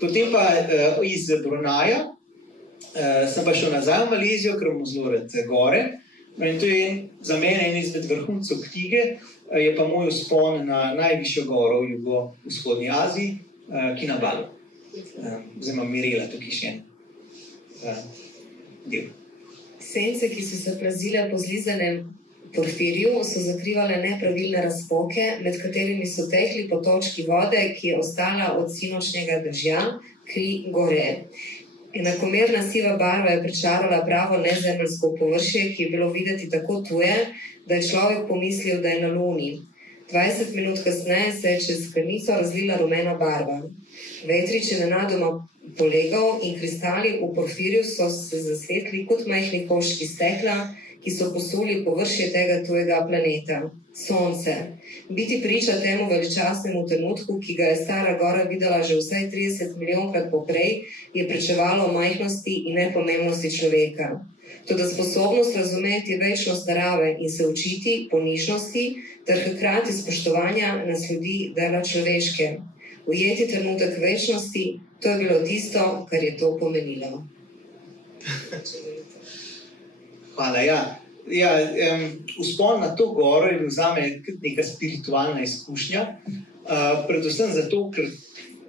Potem pa iz Brunaja sem pa šel nazaj v Malezijo, ker bom zelo rad gore. No in to je za mene en izmed vrhuncev knjige, je pa moj vzpon na najvišjo goro v jugovzhodni Aziji, Kinabalu. Zdaj imam Mirela tukaj še en del. Sence, ki so se plazile po zlizanem porfirju, so zakrivale nepravilne razpoke, med katerimi so tekli potočki vode, ki je ostala od sinočnjega dežja, kri gore. Enakomerna siva barva je pričarala pravo nezemeljsko površje, ki je bilo videti tako tuje, da je človek pomislil, da je na Luni. 20 minut kasneje se je čez krnico razlila rumena barva. Vetrič je nenadoma polegal in kristali v porfirju so se zasvetli kot majhni koščki stekla, ki so posuli površje tega tujega planeta. Sonce. Biti priča temu veličastnemu trenutku, ki ga je stara gora videla že vsaj 30 milijonkrat poprej, je pričevalo o majhnosti in nepomembnosti človeka. Toda sposobnost razumeti večnost narave in se učiti ponižnosti ter hkrati spoštovanja nas ljudi dela človeške. Ujeti trenutek večnosti, to je bilo tisto, kar je to pomenilo. Hvala, vzpon na to goro je bil zame neka spiritualna izkušnja, predvsem zato, ker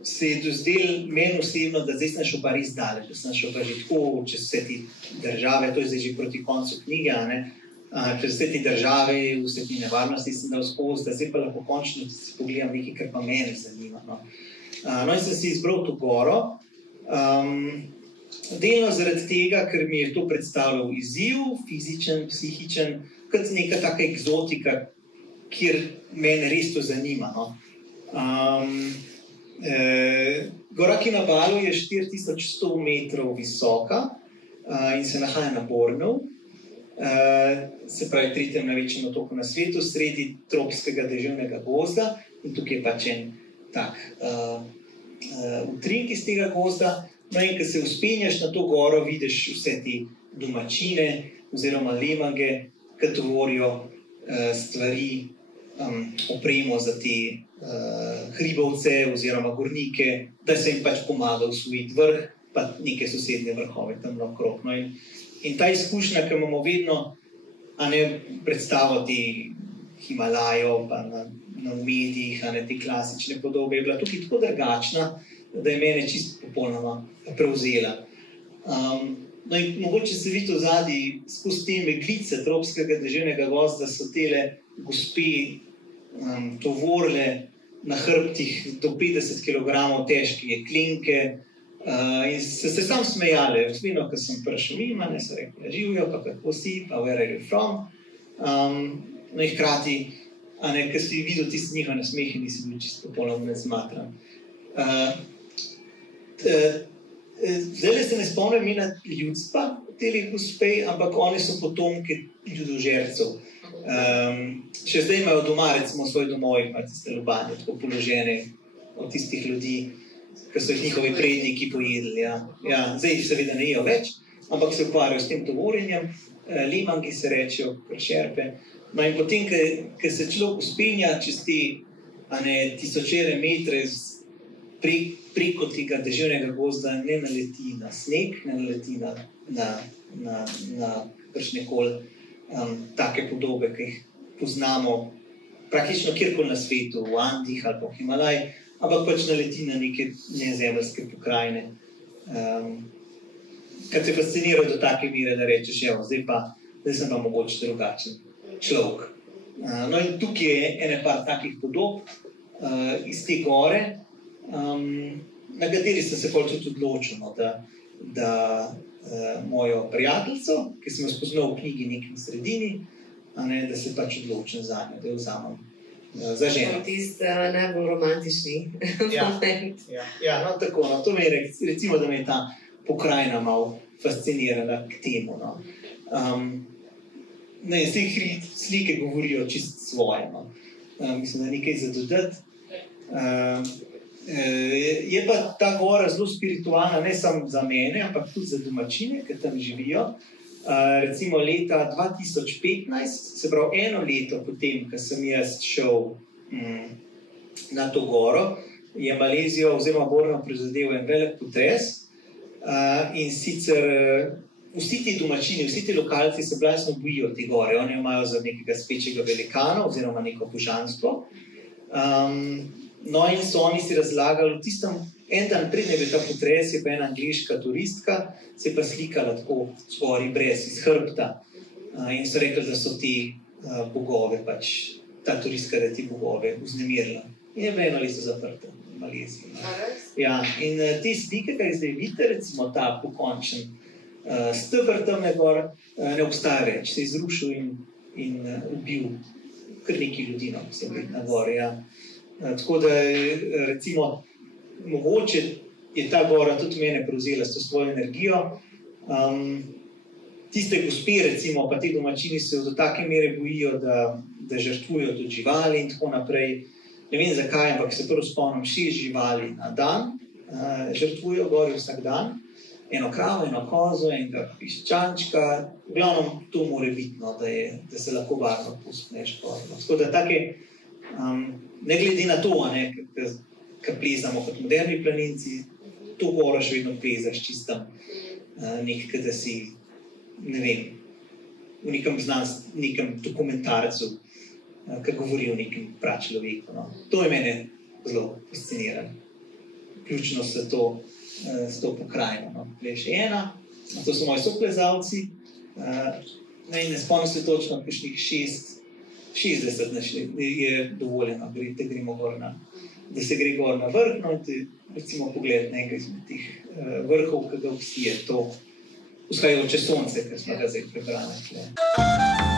se je dozdel meni osebno, da zdaj sem šel pa res daleč, da sem šel pa že tako čez vse te države, to je zdaj že proti koncu knjige, čez vse te države, vse te nevarnosti sem dal skozi, da zdaj pa lahko končno si pogledam nekaj, kar pa mene zanima. No in sem si izbral to goro, delno zaradi tega, ker mi je to predstavljal izziv, fizičen, psihičen, kot neka taka egzotika, kjer mene res to zanima. Gora Kinabalu je 4100 metrov visoka in se nahaja na Borneu, se pravi tretjem največjem otoku na svetu, sredi tropskega deževnega gozda in tukaj je pač en tak utrink iz tega gozda. No in ko se vzpenjaš na to goro, vidiš vse te domačine oziroma lemange, ki tvorijo stvari, opremo za te hribovce oziroma gornike, da se jim pač pomaga osvojiti vrh, pa neke sosednje vrhove tam naokrog. No in ta izkušnja, ki imamo vedno predstavo te Himalajo, pa na medijih, te klasične podobe, je bila tukaj tako drugačna, da je mene čisto popolnoma prevzela. No in mogoče se vidi ozadij skozi te meglice tropskega deževnega gozda so tele gospe tovorile na hrbtih do 50 kg težke jeklenke in se sam smejale. Vedno, ko sem prišel mimo, so rekli, živijo, pa kako si, pa where are you from? No in hkrati, ko si videl tiste njihove nasmehe, nisi bil čisto popolnoma nezmatran. Zdaj se ne spomnim imena ljudstva teh gospej, ampak oni so potomke ljudožercev. Še zdaj imajo doma, recimo v svojih domovih, imajo tiste lubanje, tako položene od tistih ljudi, ki so jih njihovi predniki pojedli. Zdaj seveda ne jejo več, ampak se ukvarjajo s tem tovorjenjem, lemangi se rečejo, kršerpe. No in potem, ko se človek vzpenja čez te tisočere metre preko tega deževnega gozda, ne naleti na sneg, ne naleti na kakšnekoli take podobe, ki jih poznamo praktično kjerkoli na svetu, v Andih ali pa v Himalaji, ampak pač naleti na neke nezemeljske pokrajine. Kar te fascinira do take mere, da rečeš, zdaj sem pa mogoče drugačen človek. No in tukaj je ene par takih podob iz te gore, na kateri sem se pol tudi odločil, da mojo prijateljico, ki sem jo spoznal v knjigi Nekaj v sredini, da se pač odločim za njo, da jo vzamem za ženo. Tisti najbolj romantični moment. No tako, to me je recimo, da me je ta pokrajina malo fascinirala k temu. Vse slike govorijo čisto svoje. Mislim, da nekaj za dodati. Je pa ta gora zelo spiritualna, ne samo za mene, ampak tudi za domačine, ki tam živijo. recimo leta 2015, se pravi eno leto potem, ko sem jaz šel na to goro, je Malezijo oziroma Borno prizadel en velik potres in sicer vsi ti domačini, vsi ti lokalci se blasno bojijo te gore, oni imajo za nekega spečega velikana oziroma neko božanstvo. No in so oni si razlagali v tistem, en dan pred je bil ta potres, je pa ena angliška turistka, se je pa slikala tako zgori brez iz hrbta in so rekli, da so ti bogove, pač ta turistka, da ti bogove vznemirila. In je bilo eno leto zaprto v Maleziji. Ja, in te slike, kaj zdaj vidite, recimo ta pokončen stebr tam gor, ne obstaja več, se je izrušil in ubil kar nekaj ljudi, no, se je na gori, ja. Tako da, recimo, mogoče je ta gora tudi mene prevzela s to svojo energijo. Tiste gospe, recimo, pa ti domačini se do take mere bojijo, da žrtvujo tudi živali in tako naprej. Ne vem zakaj, ampak se prvo spomnim 6 živali na dan, žrtvujo gori vsak dan. Eno kravo, eno kozo, enega piščančka. V glavnem, to mora biti, no, da se lahko varno puspneš gor. Tako da take, ne glede na to, ki plezamo kot moderni planinci, to goro še vedno plezaš čistam nekaj, da si, ne vem, v nekem dokumentarcu, ki govori o nekem pračloveku. No. To je mene zelo fasciniralo. Ključno s to pokrajino. No. Le še ena, to so moji soplezalci, ne spomnim se točno, kakšnih 60 je dovoljeno, da gremo gor da se gre gor na vrh, no, in recimo pogled na enega izmed tih vrhov, ki ga vsi je to vzhajajoče sonce, ki smo ga zdaj prebrali.